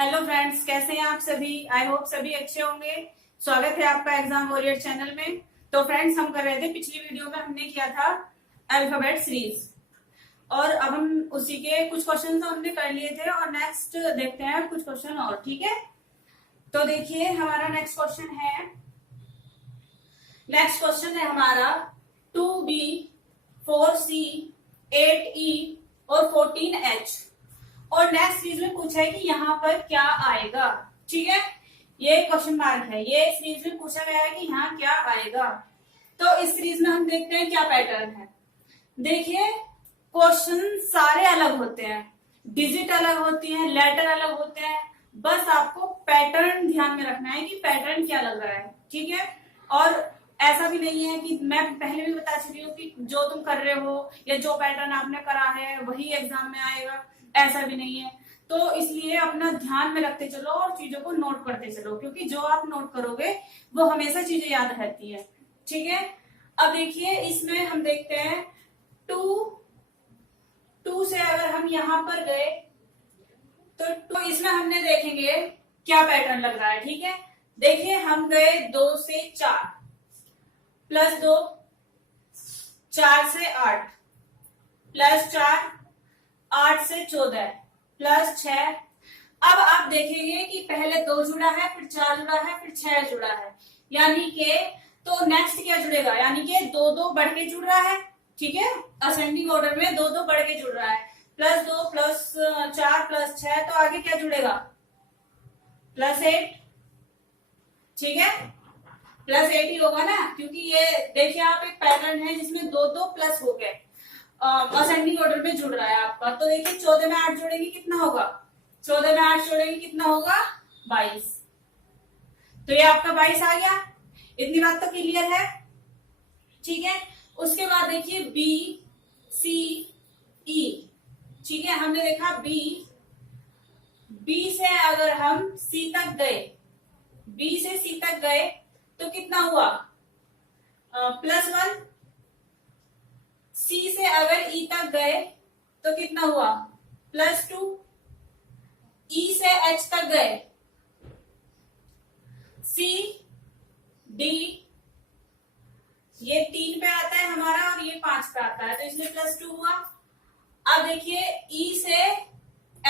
Hello friends, कैसे हैं आप सभी। आई होप सभी अच्छे होंगे। स्वागत है आपका एग्जाम वॉरियर चैनल में। तो फ्रेंड्स, हम कर रहे थे, पिछली वीडियो में हमने किया था अल्फाबेट सीरीज और अब हम उसी के कुछ क्वेश्चन तो हमने कर लिए थे और नेक्स्ट देखते हैं कुछ क्वेश्चन और। ठीक है, तो देखिए हमारा नेक्स्ट क्वेश्चन है हमारा 2B 4C 8E और 14H। और नेक्स्ट सीरीज में पूछा है कि यहाँ पर क्या आएगा। ठीक है, ये क्वेश्चन मार्क है। ये सीरीज में पूछा गया है कि यहाँ क्या आएगा। तो इस सीरीज में हम देखते हैं क्या पैटर्न है। देखिए, क्वेश्चन सारे अलग होते हैं, डिजिट अलग होती हैं, लेटर अलग होते हैं। बस आपको पैटर्न ध्यान में रखना है कि पैटर्न क्या लग रहा है। ठीक है, और ऐसा भी नहीं है कि मैं पहले भी बता चुकी हूँ कि जो तुम कर रहे हो या जो पैटर्न आपने करा है वही एग्जाम में आएगा, ऐसा भी नहीं है। तो इसलिए अपना ध्यान में रखते चलो और चीजों को नोट करते चलो, क्योंकि जो आप नोट करोगे वो हमेशा चीजें याद रहती है। ठीक है, अब देखिए इसमें हम देखते हैं टू से अगर हम यहां पर गए तो इसमें हमने देखेंगे क्या पैटर्न लग रहा है। ठीक है, देखिए हम गए 2 से 4 प्लस 2, 4 से 8 प्लस 4, 8 से 14 प्लस 6। अब आप देखेंगे कि पहले 2 जुड़ा है, फिर 4 जुड़ा है, फिर 6 जुड़ा है, यानी कि तो नेक्स्ट क्या जुड़ेगा, यानी कि 2-2 बढ़ के जुड़ रहा है। ठीक है, असेंडिंग ऑर्डर में 2-2 बढ़ के जुड़ रहा है। प्लस 2 प्लस 4 प्लस 6, तो आगे क्या जुड़ेगा, प्लस 8। ठीक है, प्लस 8 ही होगा ना, क्योंकि ये देखिए आप एक पैटर्न है जिसमें 2-2 प्लस हो गए, असेंडिंग ऑर्डर में जुड़ रहा है आपका। तो देखिए 14 में 8 जोड़ेंगे कितना होगा, 14 में 8 जोड़ेंगे कितना होगा, 22। तो ये आपका 22 आ गया। इतनी बात तो क्लियर है। ठीक है, उसके बाद देखिए BCE। ठीक है, हमने देखा B से अगर हम C तक गए, B से C तक गए तो कितना हुआ, +1। C से अगर E तक गए तो कितना हुआ, +2। E से H तक गए, C D, ये 3 पे आता है हमारा और ये 5 पे आता है, तो इसलिए +2 हुआ। अब देखिए E से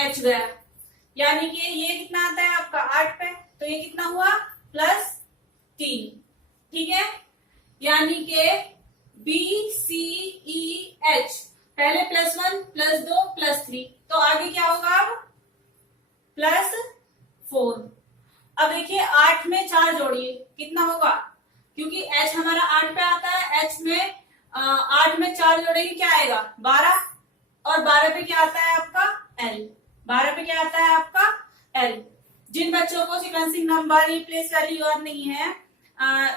H गया, यानी कि ये कितना आता है आपका 8 पे, तो ये कितना हुआ, +3। ठीक है, यानी कि BCEH पहले +1 +2 +3, तो आगे क्या होगा अब, +4। अब देखिए 8 में 4 जोड़िए कितना होगा, क्योंकि H हमारा 8 पे आता है, H में 8 में 4 जोड़ेंगे क्या आएगा, 12। और 12 पे क्या आता है आपका L, 12 पे क्या आता है आपका L। जिन बच्चों को सीक्वेंसिंग नंबर, प्लेस वैल्यू याद नहीं है,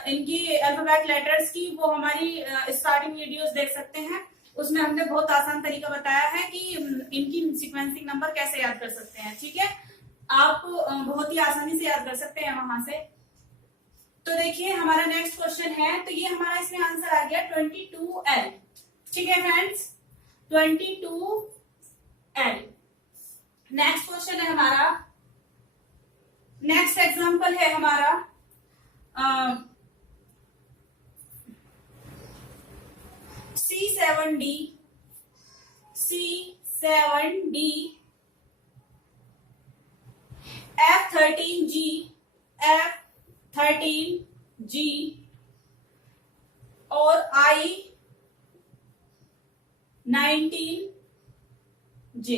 इनकी अल्फाबेट लेटर्स की, वो हमारी स्टार्टिंग वीडियोस देख सकते हैं। उसमें हमने बहुत आसान तरीका बताया है कि इनकी सीक्वेंसिंग नंबर कैसे याद कर सकते हैं। ठीक है, आप बहुत ही आसानी से याद कर सकते हैं वहां से। तो देखिए हमारा नेक्स्ट क्वेश्चन है, तो ये हमारा इसमें आंसर आ गया 22L। ठीक है फ्रेंड्स, 22L। नेक्स्ट क्वेश्चन है हमारा, नेक्स्ट एग्जांपल है हमारा C7D F13G और I19J।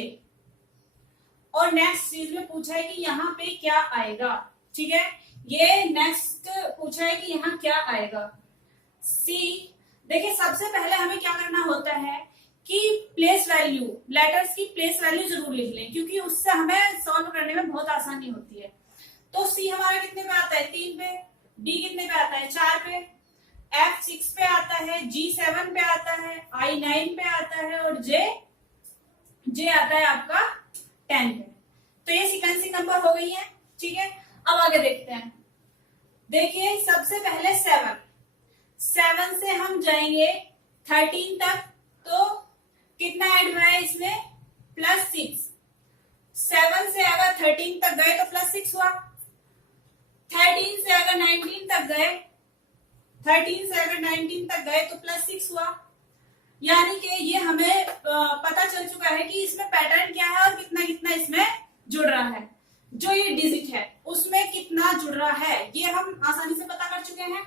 और नेक्स्ट सीरीज में पूछा है कि यहाँ पे क्या आएगा। ठीक है, ये नेक्स्ट पूछा है कि यहाँ क्या आएगा। देखिए सबसे पहले हमें क्या करना होता है कि प्लेस वैल्यू, लेटर्स की प्लेस वैल्यू जरूर लिख लें, क्योंकि उससे हमें सॉल्व करने में बहुत आसानी होती है। तो C हमारा कितने पे आता है, 3 पे। D कितने पे आता है, 4 पे। F 6 पे आता है, G 7 पे आता है, I 9 पे आता है और J आता है आपका 10 पे। तो ये सीक्वेंसिंग नंबर हो गई है। ठीक है, अब आगे देखते हैं। देखिए सबसे पहले 7 से हम जाएंगे 13 तक, तो कितना ऐड हुआ है इसमें, +6। 7 से अगर 13 तक गए तो +6 हुआ। 13 से अगर 19 तक गए, 13 से अगर 19 तक गए तो +6 हुआ। यानी कि ये हमें पता चल चुका है कि इसमें पैटर्न क्या है और कितना कितना इसमें जुड़ रहा है। जो ये डिजिट है उसमें कितना जुड़ रहा है ये हम आसानी से पता कर चुके हैं।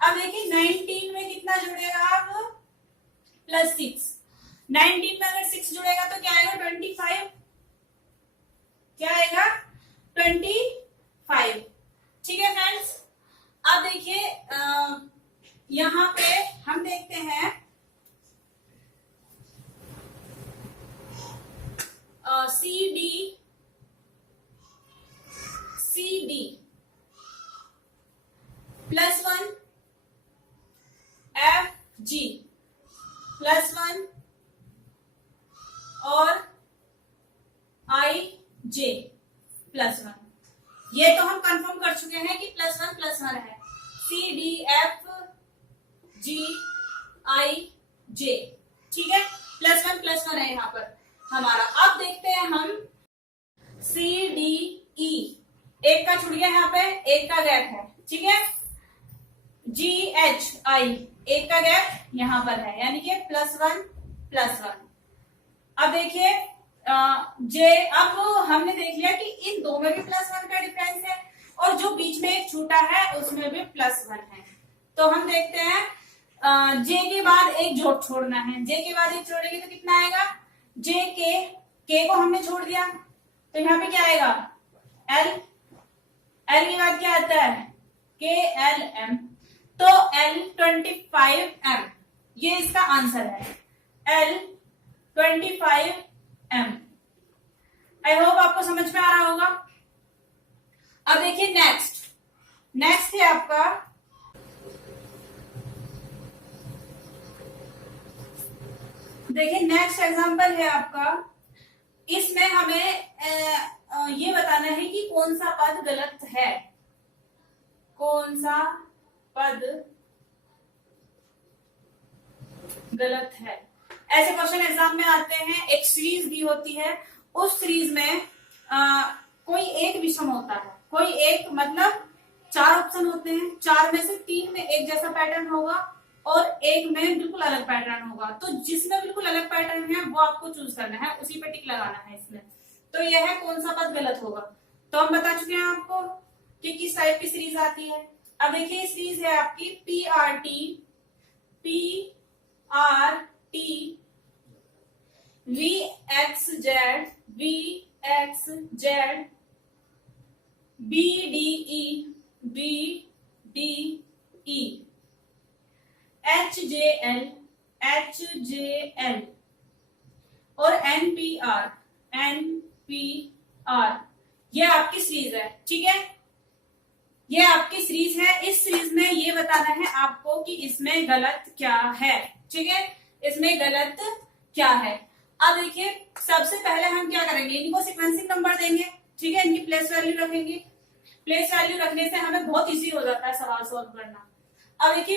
अब देखिए 19 में कितना जुड़ेगा, अब +6। 19 में अगर 6 जुड़ेगा तो क्या आएगा, 25। क्या आएगा, 25। ठीक है फ्रेंड्स। अब देखिए यहां पे हम देखते हैं CD +1 FG +1 और IJ +1। ये तो हम कंफर्म कर चुके हैं कि +1 है। CDFGIJ, ठीक है, +1 है यहाँ पर हमारा। अब देखते हैं हम CDE, एक का छूट गया यहाँ पे, एक का गैप है, ठीक है। GHI, एक का गैप यहाँ पर है, यानी कि +1। अब देखिए अब हमने देख लिया कि इन दो में भी +1 का डिफरेंस है और जो बीच में एक छूटा है उसमें भी +1 है। तो हम देखते हैं J के बाद एक जोड़ छोड़ना है। J के बाद एक छोड़ेंगे तो कितना आएगा, J के को हमने छोड़ दिया तो यहाँ पे क्या आएगा, L के बाद क्या आता है, KLM, तो L 25M, ये इसका आंसर है, L 25M। आई होप आपको समझ में आ रहा होगा। अब देखिए नेक्स्ट है आपका नेक्स्ट एग्जांपल है आपका। इसमें हमें ये बताना है कि कौन सा पद गलत है, कौन सा पद गलत है। ऐसे क्वेश्चन एग्जाम में आते हैं। एक सीरीज दी होती है, उस सीरीज में कोई एक विषम होता है, कोई एक मतलब 4 ऑप्शन होते हैं, 4 में से 3 में एक जैसा पैटर्न होगा और एक में बिल्कुल अलग पैटर्न होगा। तो जिसमें बिल्कुल अलग पैटर्न है वो आपको चूज करना है, उसी पे टिक लगाना है इसमें। तो यह है कौन सा पद गलत होगा। तो हम बता चुके हैं आपको कि किस टाइप की सीरीज आती है। अब देखिए सीरीज है आपकी PRT VXZ BDE HJL और NPR ये आपकी सीरीज है, ठीक है। ये आपकी सीरीज है। इस सीरीज में ये बताना है आपको कि इसमें गलत क्या है, ठीक है, इसमें गलत क्या है। अब देखिए सबसे पहले हम क्या करेंगे, इनको सीक्वेंसिंग नंबर देंगे, ठीक है, इनकी प्लेस वैल्यू रखेंगे। प्लेस वैल्यू रखने से हमें बहुत इजी हो जाता है सवाल सॉल्व करना। अब देखिए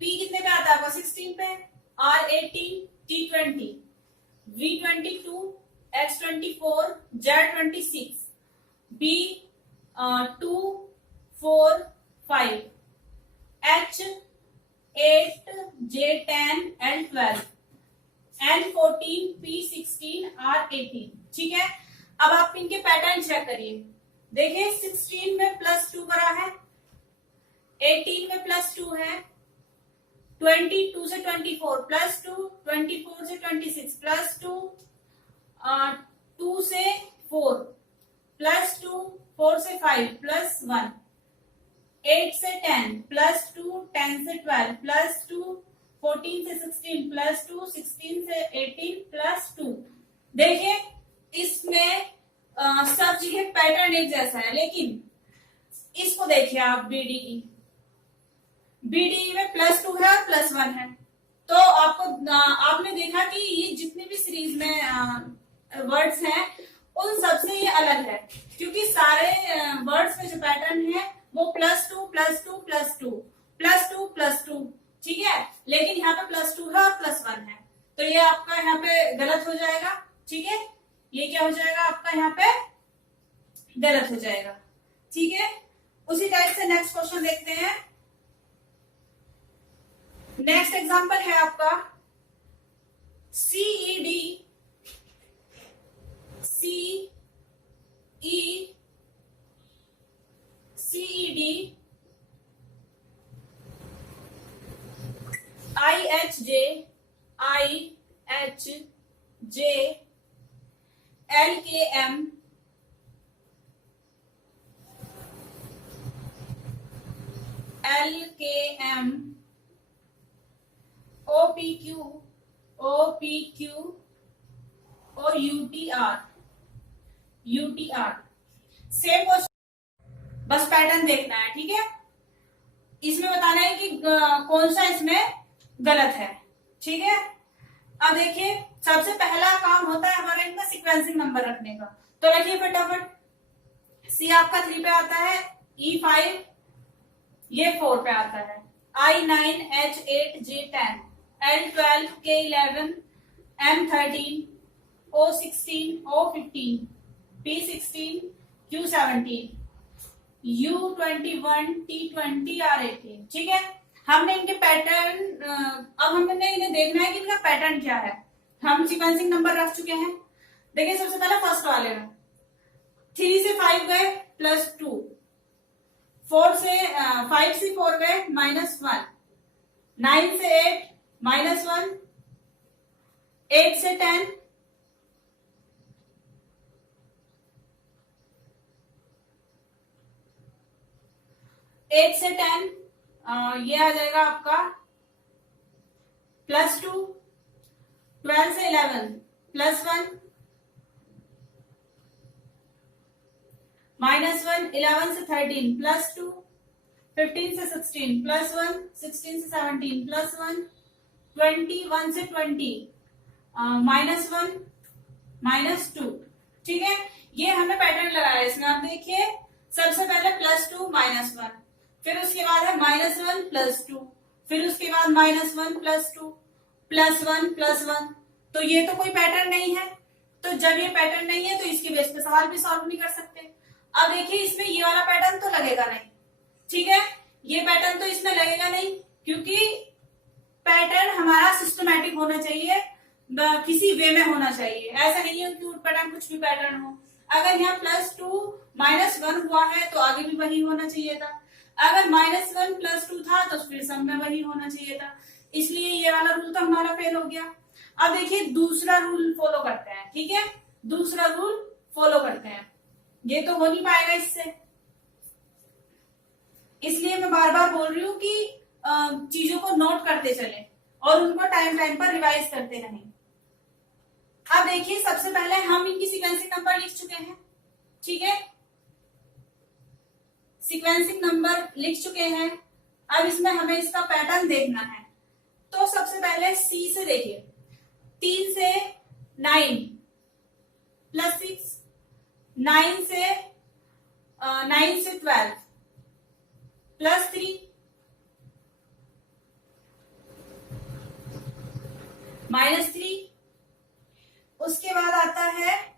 P कितने पे आता है आपको, 16 पे, R 18, T 20, V 22, X 24, Z 26, B 2 4 5, H 8, J 10, L 12, N 14, P 16, R 18, ठीक है। अब आप इनके पैटर्न चेक करिए। देखिए 16 में +2 करा है, 18 में +2 है, 22 से 24 +2, 24 से 26 +2, 2 से 4 +2, 4 से 5 +1, 8 से 10 +2, 10 से 12 +2, 14 से 16 +2, 16 से 18 +2। देखिए इसमें सब जगह पैटर्न एक जैसा है, लेकिन इसको देखिए आप बीडीई में +2 है और +1 है। तो आपने देखा कि ये जितनी भी सीरीज में वर्ड्स हैं उन सबसे ये अलग है, क्योंकि सारे वर्ड्स में जो पैटर्न है वो +2 +2 +2 +2 +2, ठीक है। लेकिन यहाँ पे +2 है और +1 है, तो ये आपका यहाँ पे गलत हो जाएगा, ठीक है। ये क्या हो जाएगा आपका यहाँ पे गलत हो जाएगा। ठीक है, उसी टाइप से नेक्स्ट क्वेश्चन देखते हैं। नेक्स्ट एग्जांपल है आपका CED IHJ LKM OPQ और UTR। सेम क्वेश्चन, बस पैटर्न देखना है। ठीक है, इसमें बताना है कि कौन सा इसमें गलत है। ठीक है, अब देखिए सबसे पहला काम होता है हमारा इनका सीक्वेंसिंग नंबर रखने का। तो रखिए फटाफट। C आपका 3 पे आता है, E5 ये 4 पे आता है, I9 H8 J10 L12 K11 M13 O16 O15 P16 Q17 U21 T20 R18। ठीक है, हमने इनके पैटर्न, अब हमने इन्हें देखना है कि इनका पैटर्न क्या है। हम सीक्वेंसिंग नंबर रख चुके हैं। देखिए सबसे पहले फर्स्ट वाले में 3 से 5 गए +2, 5 से 4 गए -1, 9 से 8 -1, 8 से 10, 8 से 10 ये आ जाएगा आपका +2, 12 से 11 +1, -1, 11 से 13 +2, 15 से 16 +1, 16 से 17 +1, 21 से 20 -1 -2। ठीक है, ये हमें पैटर्न लगाया है इसमें। आप देखिए सबसे पहले +2 -1, फिर उसके बाद है -1 +2, फिर उसके बाद -1 +2 +1 +1। तो ये तो कोई पैटर्न नहीं है। तो जब ये पैटर्न नहीं है तो इसके बेस पे सवाल भी सॉल्व नहीं कर सकते। अब देखिए इसमें ये वाला पैटर्न तो लगेगा नहीं। ठीक है, ये पैटर्न तो इसमें लगेगा नहीं, क्योंकि पैटर्न हमारा सिस्टमैटिक होना चाहिए, किसी वे में होना चाहिए। ऐसा नहीं है कि उठ पैटर्न कुछ भी पैटर्न हो। अगर यहाँ +2 -1 हुआ है तो आगे भी वही होना चाहिए था। अगर -1 +2 था तो फिर सब में वही होना चाहिए था। इसलिए ये वाला रूल तो हमारा फेल हो गया। अब देखिए दूसरा रूल फॉलो करते हैं। ठीक है, दूसरा रूल फॉलो करते हैं। ये तो हो नहीं पाएगा इससे, इसलिए मैं बार बार बोल रही हूँ कि चीजों को नोट करते चलें और उनको टाइम टाइम पर रिवाइज करते रहें। अब देखिए सबसे पहले हम इनकी सीक्वेंसिंग नंबर लिख चुके हैं। ठीक है, सीक्वेंसिंग नंबर लिख चुके हैं। अब इसमें हमें इसका पैटर्न देखना है। तो सबसे पहले C से देखिए, 3 से 9 +6, 9 से 12 +3 -3। उसके बाद आता है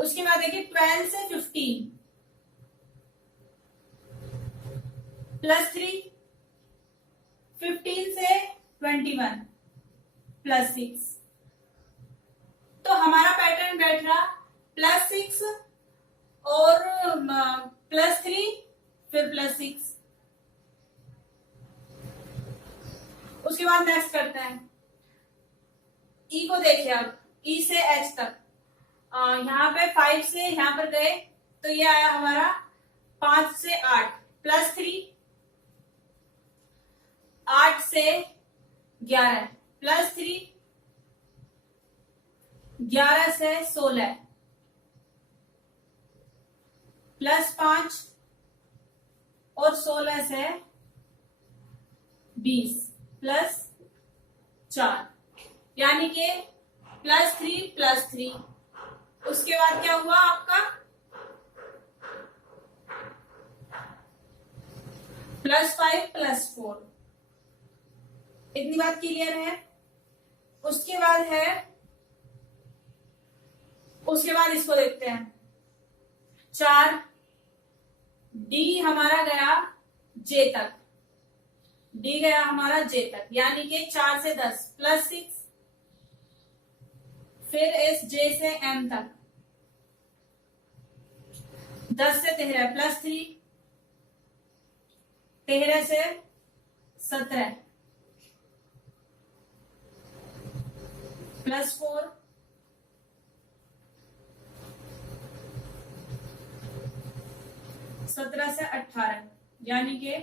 उसके बाद देखिए 12 से 15 +3, 15 से 21 +6। तो हमारा पैटर्न बैठ रहा +6 और +3 फिर +6। उसके बाद नेक्स्ट करते हैं E को। देखिए अब E से H तक, यहाँ पे 5 से यहाँ पर गए तो ये आया हमारा 5 से 8 +3, 8 से 11 +3, 11 से 16 +5 और 16 से 20 +4, यानी कि +3 +3। उसके बाद क्या हुआ आपका +5 +4, इतनी बात क्लियर है। उसके बाद इसको देखते हैं। 4 डी हमारा गया जे तक, डी गया हमारा जे तक, यानी कि 4 से 10 +6, फिर इस जे से एम तक 10 से 13 +3, 13 से 17 +4, 17 से 18, यानी कि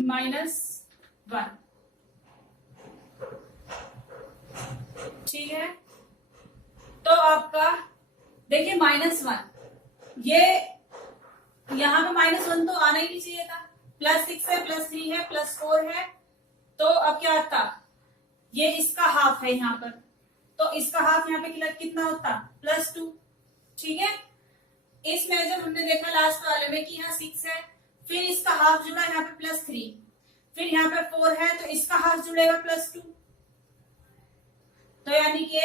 -1। ठीक है, तो आपका देखिए -1, ये यहां पे -1 तो आना ही नहीं चाहिए था। +6 है, +3 है, +4 है, तो अब क्या आता, ये इसका हाफ है यहाँ पर, तो इसका हाफ यहाँ पे कितना होता, +2। ठीक है, इसमें जब हमने देखा लास्ट वाले में कि यहाँ 6 है, फिर इसका हाफ जुड़ा यहाँ पे +3, फिर यहाँ पे 4 है, तो इसका हाफ जुड़ेगा +2, तो यानी कि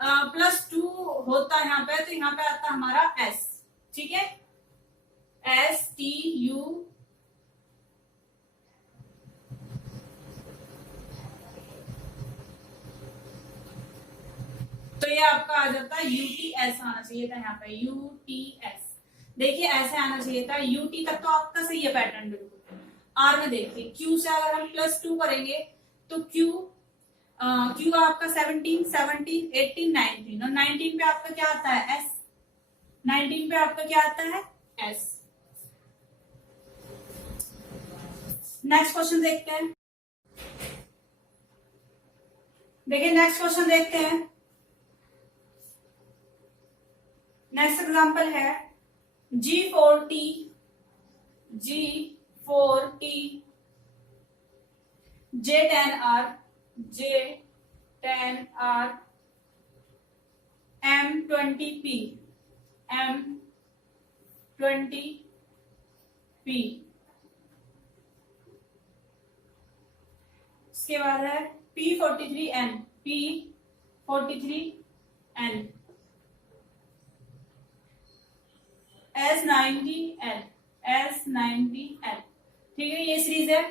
+2 होता है यहाँ पे, तो यहाँ पे आता हमारा S। ठीक है, STU, तो ये आपका आ जाता है UTS, आना चाहिए था यहाँ पे UTS। देखिए ऐसे आना चाहिए था, UT तक तो आपका सही है पैटर्न बिल्कुल। R में देखिए Q से अगर हम +2 करेंगे तो Q आपका 17, 18, 19, और 19 पे आपका क्या आता है, S। 19 पे आपका क्या आता है, S। नेक्स्ट क्वेश्चन देखते हैं। देखिए नेक्स्ट क्वेश्चन देखते हैं। नेक्स्ट एग्जांपल है G4T J10R M20P इसके बाद है P43N S90L। ठीक है, ये सीरीज है।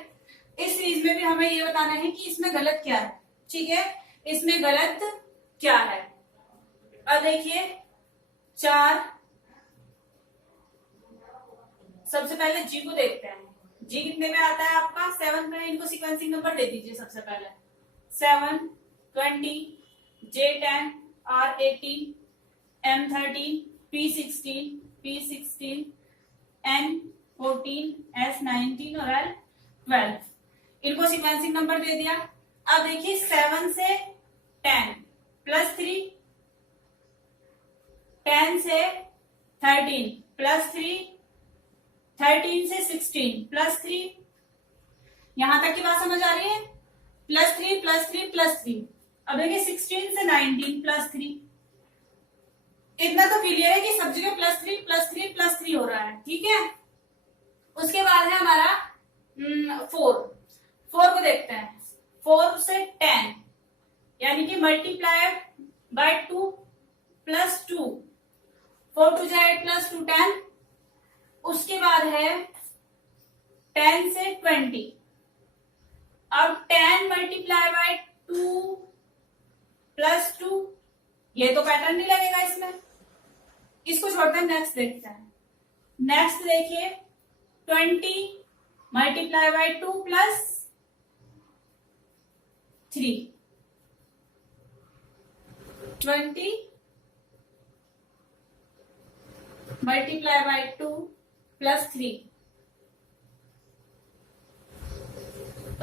इस सीरीज में भी हमें ये बताना है कि इसमें गलत क्या है। ठीक है, इसमें गलत क्या है। अब देखिए 4, सबसे पहले जी को देखते हैं। जी कितने में आता है आपका, 7 में। इनको सीक्वेंसिंग नंबर दे दीजिए सबसे पहले, 7, 20, J10, R18, M13, P16, N14, S19 और L12। इनको सीक्वेंसिंग नंबर दे दिया। अब देखिए 7 से 10 +3, 10 से 13 +3, 13 से 16 +3। यहां तक की बात समझ आ रही है, +3 अब देखिए 16 से 19 +3। इतना तो क्लियर है कि सब जगह +3 हो रहा है। ठीक है, उसके बाद है हमारा 4 को देखते हैं। 4 से 10 यानी कि मल्टीप्लाई बाय 2 +2, 4 2 जाए 8 +2 10। उसके बाद है 10 से 20। अब 10 मल्टीप्लाई बाय 2 +2, ये तो पैटर्न नहीं लगेगा इसमें, इसको छोड़ते हैं। नेक्स्ट देखते हैं। नेक्स्ट देखिए 20 मल्टीप्लाई बाय 2 +3, 20 मल्टीप्लाई बाय 2 +3।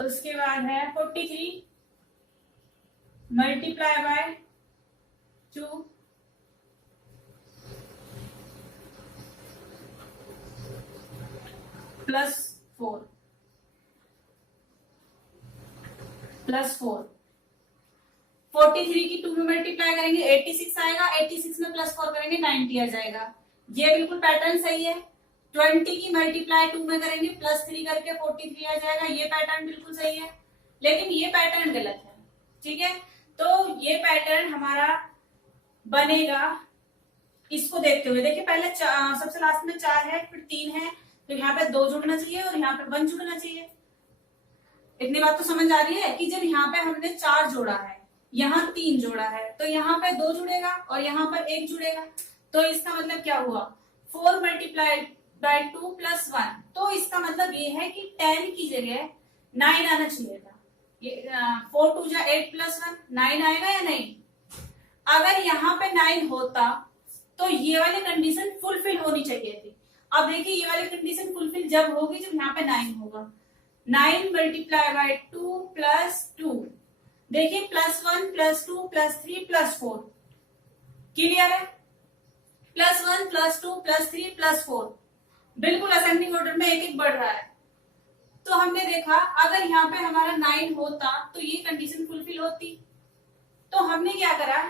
उसके बाद है 43 मल्टीप्लाई बाय 2 +4 43 की 2 में मल्टीप्लाई करेंगे 86 आएगा, 86 में +4 करेंगे 90 आ जाएगा। ये बिल्कुल पैटर्न सही है। 20 की मल्टीप्लाई 2 में करेंगे +3 करके 43 आ जाएगा। ये पैटर्न बिल्कुल सही है, लेकिन ये पैटर्न गलत है। ठीक है, तो ये पैटर्न हमारा बनेगा इसको देखते हुए। देखिए पहले सबसे लास्ट में 4 है, फिर 3 है, तो यहाँ पे 2 जुड़ना चाहिए और यहाँ पे 1 जुड़ना चाहिए। इतनी बात तो समझ आ रही है कि जब यहाँ पे हमने 4 जोड़ा है, यहाँ 3 जोड़ा है, तो यहाँ पे 2 जुड़ेगा और यहाँ पर 1 जुड़ेगा। तो इसका मतलब क्या हुआ, 4 मल्टीप्लाइड बाय 2 + 1। तो इसका मतलब ये है कि 10 की जगह 9 आना चाहिए था। ये 4 2 जा 8 + 1 9 आएगा या नहीं? अगर यहाँ पे 9 होता तो ये वाली कंडीशन फुलफिल होनी चाहिए थी। अब देखिए ये वाली कंडीशन फुलफिल जब होगी जब यहाँ पे 9 होगा। 9 मल्टीप्लाई बाय 2 + 2, देखिए +1 +2 +3 +4, क्लियर है? +1 +2 +3 +4 बिल्कुल असेंडिंग ऑर्डर में एक एक बढ़ रहा है। तो हमने देखा अगर यहाँ पे हमारा 9 होता तो ये कंडीशन फुलफिल होती। तो हमने क्या करा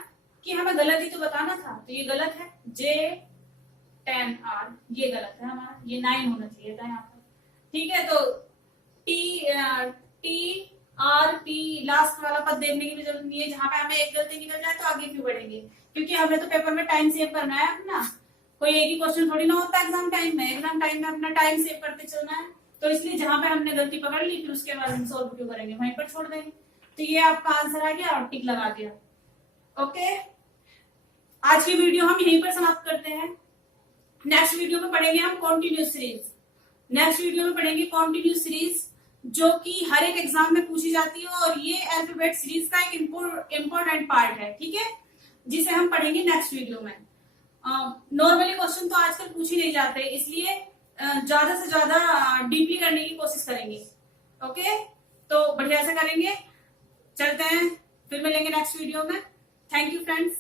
कि हमें गलत ही तो बताना था, तो ये गलत है। J10R ये गलत है हमारा, ये 9 होना चाहिए था यहाँ पर। ठीक है, तो TRP लास्ट वाला पद देखने की भी जरूरत नहीं है। जहां पे हमें एक गलती निकल जाए तो आगे क्यों बढ़ेंगे, क्योंकि हमें तो पेपर में टाइम सेव करना है अपना। कोई एक ही क्वेश्चन थोड़ी ना होता है एग्जाम टाइम में। एग्जाम टाइम में अपना टाइम सेव करते चलना है। तो इसलिए जहां पे हमने गलती पकड़ ली फिर उसके बाद हम सॉल्व क्यों करेंगे, वहीं पर छोड़ देंगे। तो ये आपका आंसर आ गया और टिक लगा दिया। ओके, आज की वीडियो हम यहीं पर समाप्त करते हैं। नेक्स्ट वीडियो में पढ़ेंगे हम कॉन्टिन्यूस सीरीज। नेक्स्ट वीडियो में पढ़ेंगे कॉन्टिन्यूस सीरीज, जो कि हर एक एग्जाम में पूछी जाती है और ये अल्फाबेट सीरीज का एक इम्पोर्टेंट पार्ट है। ठीक है, जिसे हम पढ़ेंगे नेक्स्ट वीडियो में। नॉर्मली क्वेश्चन तो आजकल पूछ ही नहीं जाते, इसलिए ज्यादा से ज्यादा डीपली करने की कोशिश करेंगे। ओके, तो बढ़िया से करेंगे। चलते हैं, फिर मिलेंगे नेक्स्ट वीडियो में। Thank you friends.